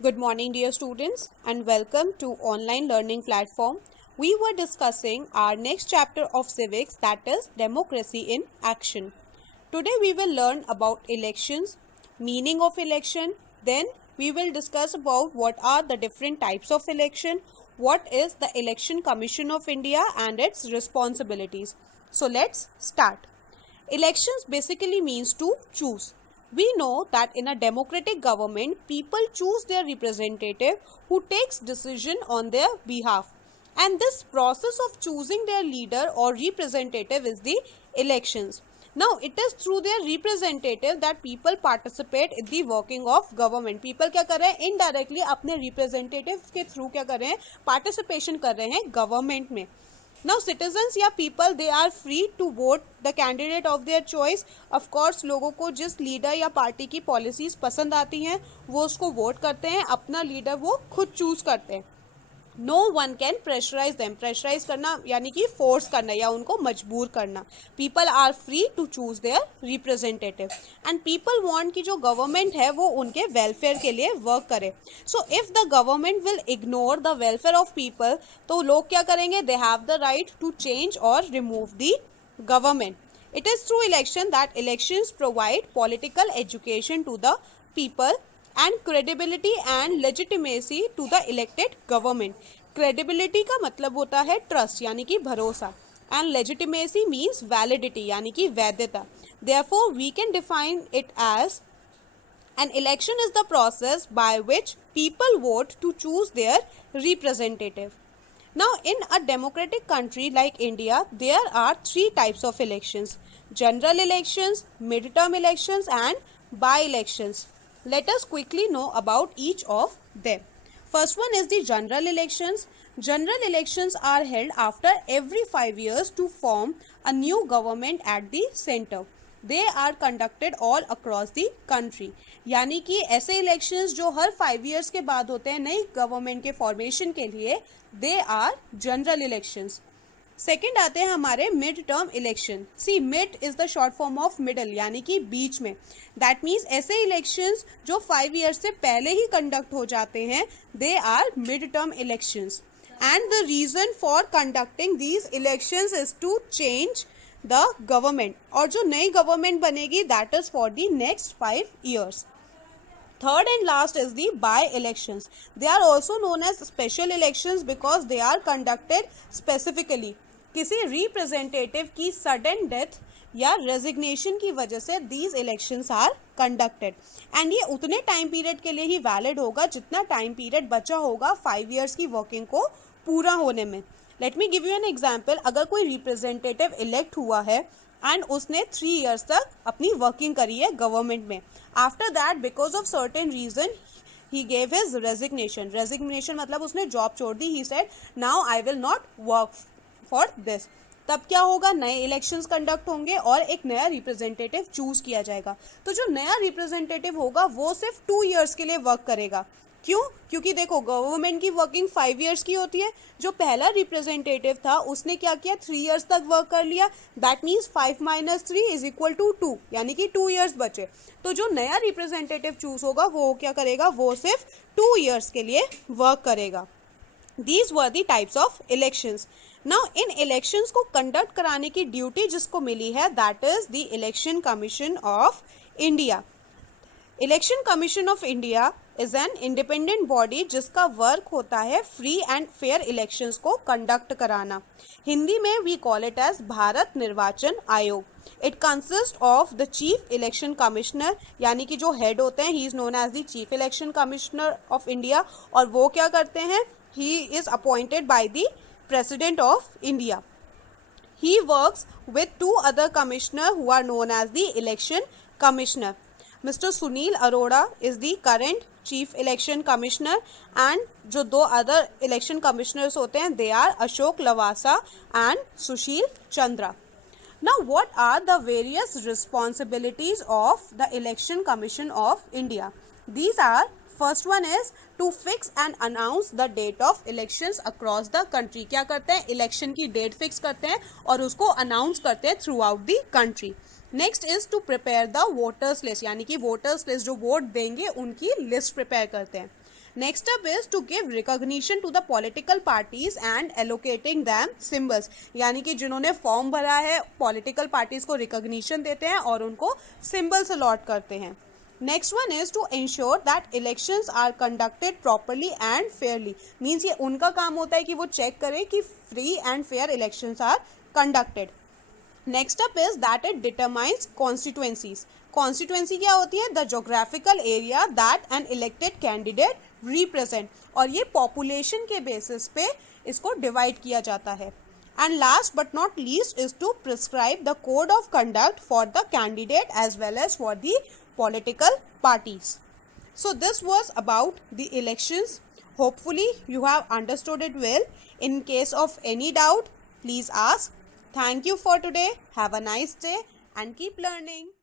Good morning, dear students, and welcome to online learning platform. We were discussing our next chapter of civics, that is democracy in action. Today we will learn about elections, meaning of election, then we will discuss about what are the different types of election, what is the Election Commission of India and its responsibilities. So let's start. Elections basically means to choose. We know that in a democratic government, people choose their representative who takes decision on their behalf. And this process of choosing their leader or representative is the elections. Now, it is through their representative that people participate in the working of government. People क्या कर रहे हैं? Indirectly अपने representative के through क्या कर रहे हैं? Participation कर रहे हैं government में. Now citizens या people they are free to vote the candidate of their choice. Of course लोगों को जिस लीडर या पार्टी की पॉलिसीज पसंद आती हैं वो उसको वोट करते हैं, अपना लीडर वो खुद चूज करते हैं. No one can pressurise them. Pressurise करना यानी कि फोर्स करना या उनको मजबूर करना. People are free to choose their representative and people want कि जो गवर्नमेंट है वो उनके वेलफेयर के लिए वर्क करे. So if the government will ignore the welfare of people तो लोग क्या करेंगे? They have the right to change और remove the government. It is through election that elections provide political education to the people and credibility and legitimacy to the elected government. Credibility का मतलब होता है trust यानी कि भरोसा and legitimacy means validity यानी कि वैधता. Therefore, we can define it as an election is the process by which people vote to choose their representative. Now, in a democratic country like India, there are three types of elections: general elections, midterm elections, and by-elections. Let us quickly know about each of them. First one is the general elections. General elections are held after every 5 years to form a new government at the center. They are conducted all across the country. यानी कि ऐसे elections जो हर 5 years के बाद होते हैं नई government के फॉर्मेशन के लिए, they are general elections. Second आते हैं हमारे mid term election. See mid is the short form of middle यानी कि बीच में. दैट मीन्स ऐसे इलेक्शंस जो 5 years से पहले ही कंडक्ट हो जाते हैं, they are mid term elections. And the reason for conducting these elections is to change the government. और जो नई गवर्नमेंट बनेगी that is for the next 5 years. Third and last is the by-elections. They are also known as special elections because they are conducted specifically. किसी representative की sudden death या resignation की वजह से these elections are conducted. And ये उतने time period के लिए ही valid होगा जितना time period बचा होगा 5 years की working को पूरा होने में. Let me give you an example. अगर कोई representative elect हुआ है एंड उसने 3 years तक अपनी वर्किंग करी है गवर्नमेंट में. After that because of certain reason he gave his resignation. Resignation मतलब उसने जॉब छोड़ दी. He said now I will not work for this. तब क्या होगा? नए इलेक्शंस कंडक्ट होंगे और एक नया रिप्रेजेंटेटिव चूज किया जाएगा. तो जो नया रिप्रेजेंटेटिव होगा वो सिर्फ 2 years के लिए वर्क करेगा. क्यों? क्योंकि देखो गवर्नमेंट की वर्किंग 5 years की होती है. जो पहला रिप्रेजेंटेटिव था उसने क्या किया? 3 years तक वर्क कर लिया. That means 5 - 3 is equal to 2 यानी कि 2 years बचे. तो जो नया रिप्रेजेंटेटिव चूज होगा वो क्या करेगा? वो सिर्फ 2 years के लिए वर्क करेगा. These were the types of elections. Now in elections को कंडक्ट कराने की ड्यूटी जिसको मिली है that is the Election Commission of India. Election Commission of India is an independent body जिसका वर्क होता है फ्री एंड फेयर इलेक्शंस को कंडक्ट कराना. हिंदी में we call it as Bharat Nirvachan Aayog. It consist of the chief election commissioner यानी कि जो head होते हैं, he is known as the chief election commissioner of India. और वो क्या करते हैं? He is appointed by the president of India. He works with 2 other commissioners who are known as the election commissioner. Mr. Sunil Arora is the current chief election commissioner and जो 2 other election commissioners होते हैं they are Ashok Lavasa and Sushil Chandra. Now what are the various responsibilities of the election commission of India? These are, first one is to fix and announce the date of elections across the country. क्या करते हैं? Election की date fix करते हैं और उसको announce करते हैं throughout the country. Next is to prepare the voters list यानी कि वोटर्स लिस्ट जो वोट देंगे उनकी लिस्ट प्रिपेयर करते हैं. Next up is to give recognition to the political parties and allocating them symbols. यानी कि जिन्होंने फॉर्म भरा है पॉलिटिकल पार्टीज को रिकॉग्निशन देते हैं और उनको सिंबल्स अलॉट करते हैं. Next one is to ensure that elections are conducted properly and fairly. Means ये उनका काम होता है कि वो चेक करें कि free and fair elections are conducted. Next up is that it determines constituencies. Constituency क्या होती है? The geographical area that an elected candidate represent. और ये पॉपुलेशन के बेसिस पे इसको डिवाइड किया जाता है. And last but not least is to prescribe the code of conduct for the candidate as well as for the political parties. So this was about the elections. Hopefully you have understood it well. In case of any doubt, please ask. Thank you for today. Have a nice day and keep learning.